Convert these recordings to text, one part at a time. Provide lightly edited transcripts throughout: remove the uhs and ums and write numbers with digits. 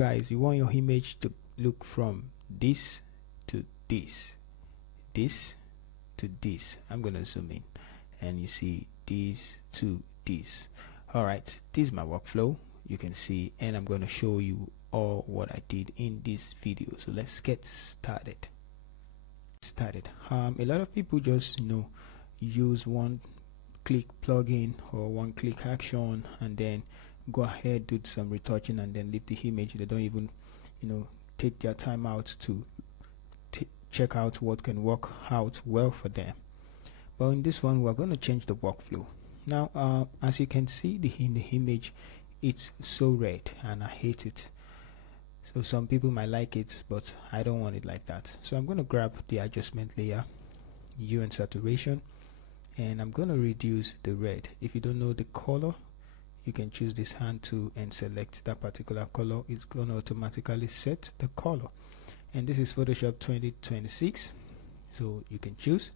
Guys, you want your image to look from this to this, this to this. I'm gonna zoom in and you see this to this. All right, this is my workflow, you can see, and I'm going to show you all what I did in this video. So let's get started. A lot of people just use one click plugin or one click action and then go ahead, do some retouching, and then leave the image. They don't even take their time out to check out what can work out well for them. But in this one, we're going to change the workflow. Now, as you can see in the image, it's so red and I hate it. So some people might like it, but I don't want it like that. So I'm going to grab the adjustment layer, hue and saturation, and I'm going to reduce the red. If you don't know the color, you can choose this hand tool and select that particular color. It's going to automatically set the color. And this is Photoshop 2026, so you can choose.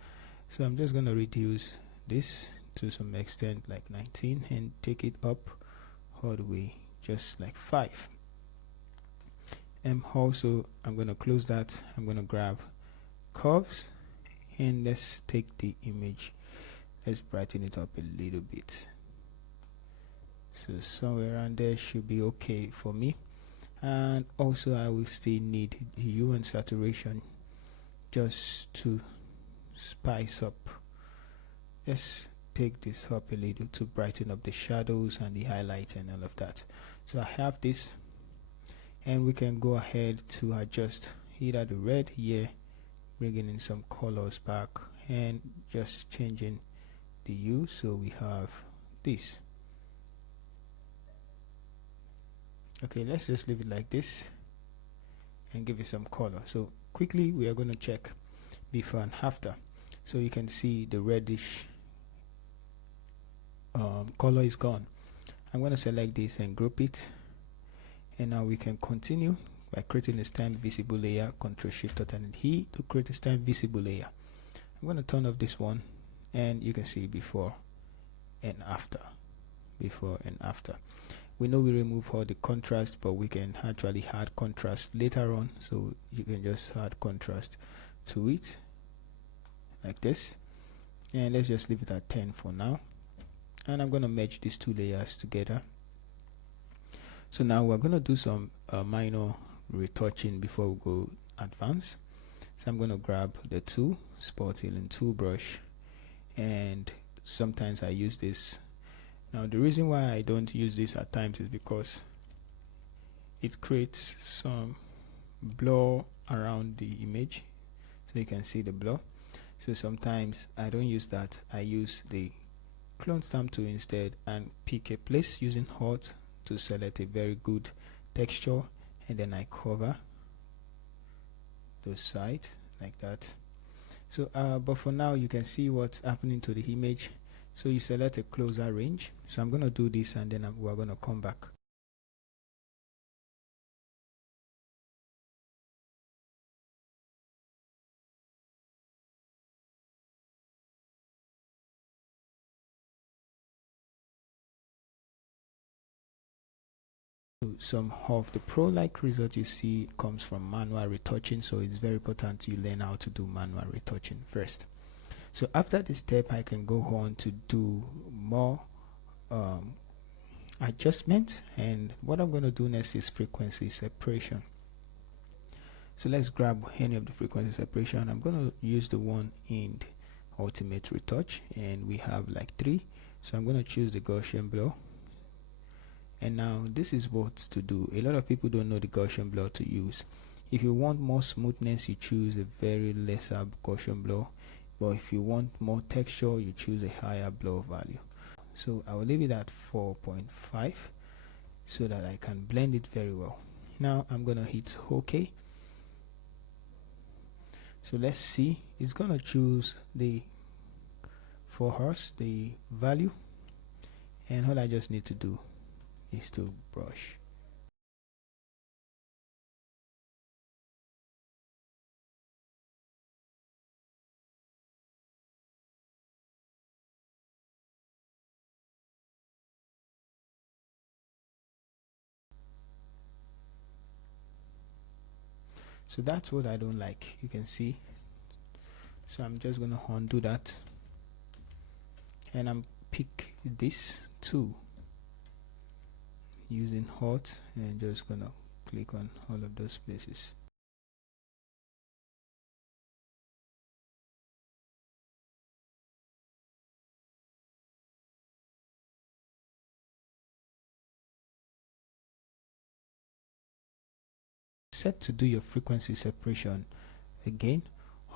So I'm just going to reduce this to some extent, like 19, and take it up all the way, just like 5. And also I'm going to close that. I'm going to grab curves and let's take the image, let's brighten it up a little bit. So somewhere around there should be okay for me. And also I will still need hue and saturation just to spice up. Let's take this up a little to brighten up the shadows and the highlights and all of that. So I have this, and we can go ahead to adjust either the red here, bringing in some colors back and just changing the hue. So we have this. Okay, let's just leave it like this and give it some color. So quickly we are going to check before and after. So you can see the reddish color is gone. I'm going to select this and group it, and now we can continue by creating a stamp visible layer. Ctrl Shift Alternate E to create a stamp visible layer. I'm going to turn off this one, and you can see before and after. Before and after. We know we remove all the contrast, but we can actually add contrast later on, so you can just add contrast to it like this, and let's just leave it at 10 for now. And I'm going to merge these two layers together. So now we're going to do some minor retouching before we go advanced. So I'm going to grab the tool, spot healing tool brush, and sometimes I use this. Now the reason why I don't use this at times is because it creates some blur around the image, so you can see the blur. So sometimes I don't use that. I use the clone stamp tool instead and pick a place using Alt to select a very good texture, and then I cover those sides like that. So but for now you can see what's happening to the image. So you select a closer range. So I'm going to do this, and then we're going to come back. Some of the pro-like result you see comes from manual retouching, so it's very important you learn how to do manual retouching first. So after this step, I can go on to do more adjustment, and what I'm going to do next is frequency separation. So let's grab any of the frequency separation. I'm going to use the one in Ultimate Retouch, and we have like 3. So I'm going to choose the Gaussian blur. And now this is what to do. A lot of people don't know the Gaussian blur to use. If you want more smoothness, you choose a very lesser Gaussian blur, but if you want more texture, you choose a higher blur value. So I will leave it at 4.5 so that I can blend it very well. Now I'm gonna hit OK. So let's see, it's gonna choose the for us the value, and all I just need to do is to brush. So that's what I don't like, you can see. So I'm just gonna undo that, and I'm pick this too using hot, and just gonna click on all of those places. Set to do your frequency separation again,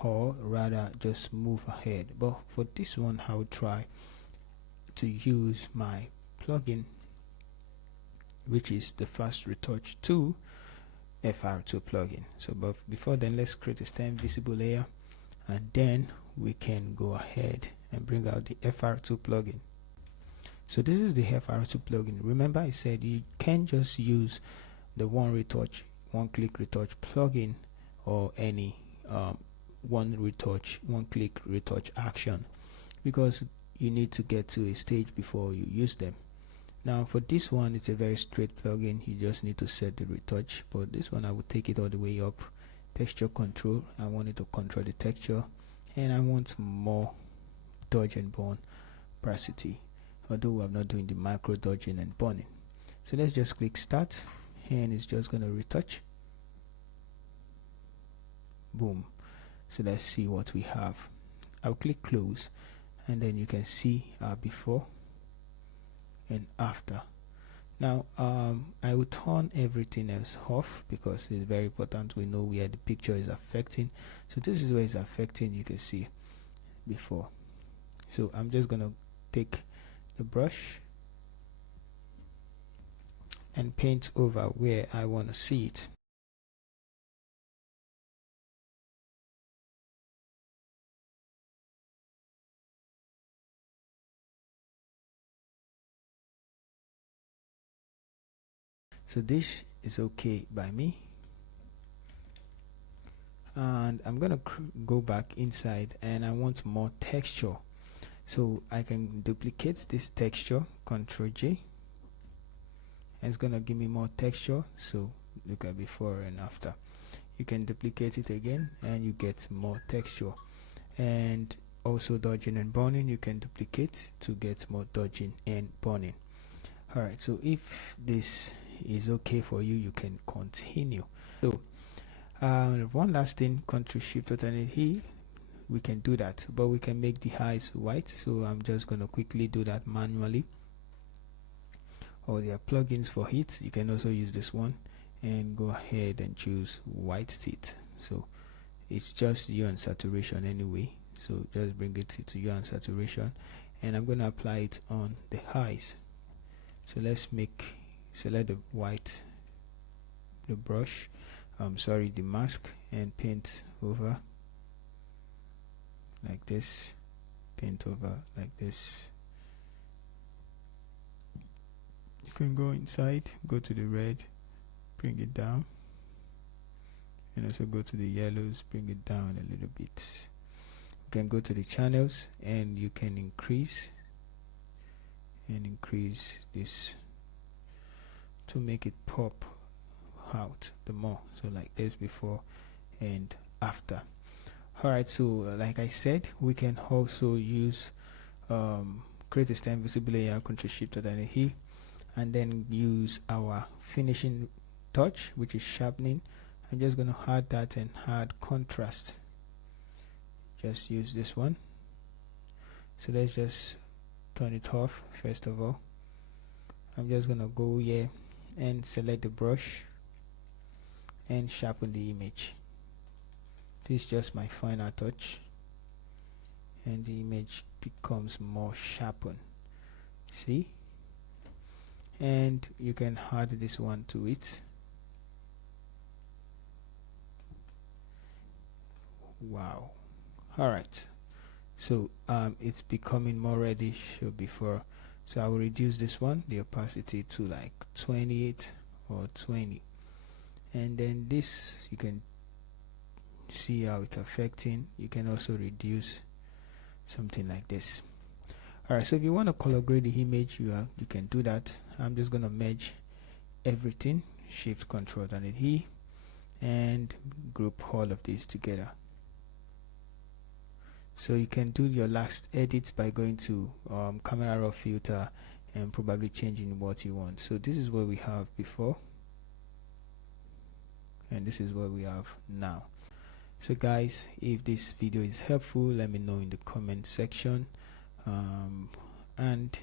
or rather just move ahead. But for this one, I will try to use my plugin, which is the Fast Retouch 2 FR2 plugin. So but before then, let's create a stem visible layer, and then we can go ahead and bring out the FR2 plugin. So this is the FR2 plugin. Remember I said you can just use the one click retouch plugin, or any one click retouch action, because you need to get to a stage before you use them. Now for this one, it's a very straight plugin, you just need to set the retouch. But this one I will take it all the way up, texture control, I want it to control the texture, and I want more dodge and burn opacity, although I'm not doing the micro dodging and burning. So let's just click start, and it's just gonna retouch. Boom. So let's see what we have. I'll click close, and then you can see before and after. Now I will turn everything else off, because it's very important we know where the picture is affecting. So this is where it's affecting, you can see before. So I'm just gonna take the brush and paint over where I want to see it. So this is okay by me, and I'm gonna go back inside, and I want more texture. So I can duplicate this texture, Ctrl J, and it's gonna give me more texture. So look at before and after. You can duplicate it again, and you get more texture. And also dodging and burning, you can duplicate to get more dodging and burning. Alright, so if this is okay for you, you can continue. So one last thing, Ctrl Shift Alternate E, we can do that, but we can make the eyes white. So I'm just going to quickly do that manually. Or there are plugins for it, you can also use this one, and go ahead and choose white teeth. So it's just hue and saturation anyway, so just bring it to hue and saturation, and I'm going to apply it on the eyes. So let's select the white, the brush, the mask, and paint over like this, paint over like this. You can go inside, go to the red, bring it down, and also go to the yellows, bring it down a little bit. You can go to the channels, and you can increase this to make it pop out the more. So like this, before and after. Alright, so like I said, we can also use create a stem visible layer, Ctrl Shift Alternate E, and then use our finishing touch, which is sharpening. I'm just going to add that and add contrast. Just use this one. So let's just turn it off. First of all, I'm just going to go here and select the brush and sharpen the image. This is just my final touch, and the image becomes more sharpened. See? And you can add this one to it. Wow. Alright, so it's becoming more reddish before, so I will reduce this one, the opacity, to like 28 or 20, and then this, you can see how it's affecting. You can also reduce something like this. Alright, so if you want to color grade the image, you can do that. I'm just going to merge everything, Shift Ctrl and E, and group all of these together. So you can do your last edit by going to camera raw filter and probably changing what you want. So this is what we have before, and this is what we have now. So guys, if this video is helpful, let me know in the comment section, and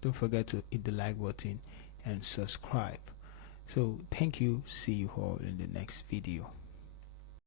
don't forget to hit the like button and subscribe. So thank you, see you all in the next video.